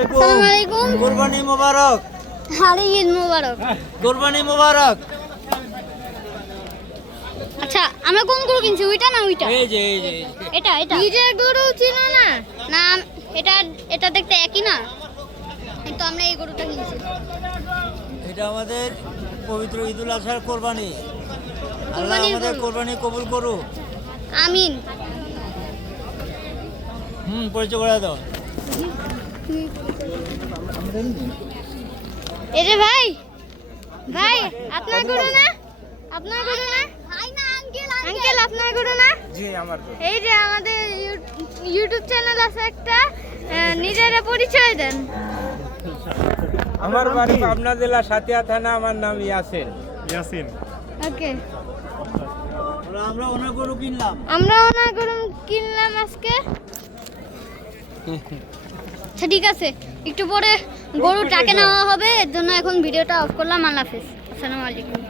আসসালামু আলাইকুম। কুরবানি মোবারক। আরে ঈদ মোবারক। কুরবানি মোবারক। আচ্ছা আমরা কোন গরু কিনছি, ওইটা না ওইটা? এই যে এটা ঈদের গরু ছিল না? না এটা এটা দেখতে একই না, কিন্তু আমরা এই গরুটা কিনছি। এটা আমাদের পবিত্র ঈদুল আজহার কোরবানি। আল্লাহ কুরবানির আমাদের গরু। কোরবানি কবুল করুক। আমিন। পরিচয় করে দাও। এই যে ভাই ভাই আপনার গরু না? আপনার গরু না? আঙ্কেল আপনার গরু না? জি আমার। এই যে আমাদের ইউটিউব চ্যানেল আছে একটা, নিজেরা পরিচয় দেন। আমার বাড়ি পাবনা জেলা সাতিয়া থানা, আমার নাম ইয়াসিন। ওকে, আমরা ওনার গরু কিনলাম। আমরা ওনার গরু কিনলাম আজকে। আচ্ছা ঠিক আছে, একটু পরে গরু টাকে নেওয়া হবে, এর জন্য এখন ভিডিওটা অফ করলাম। আল্লাহ হাফেজ, আসসালামু আলাইকুম।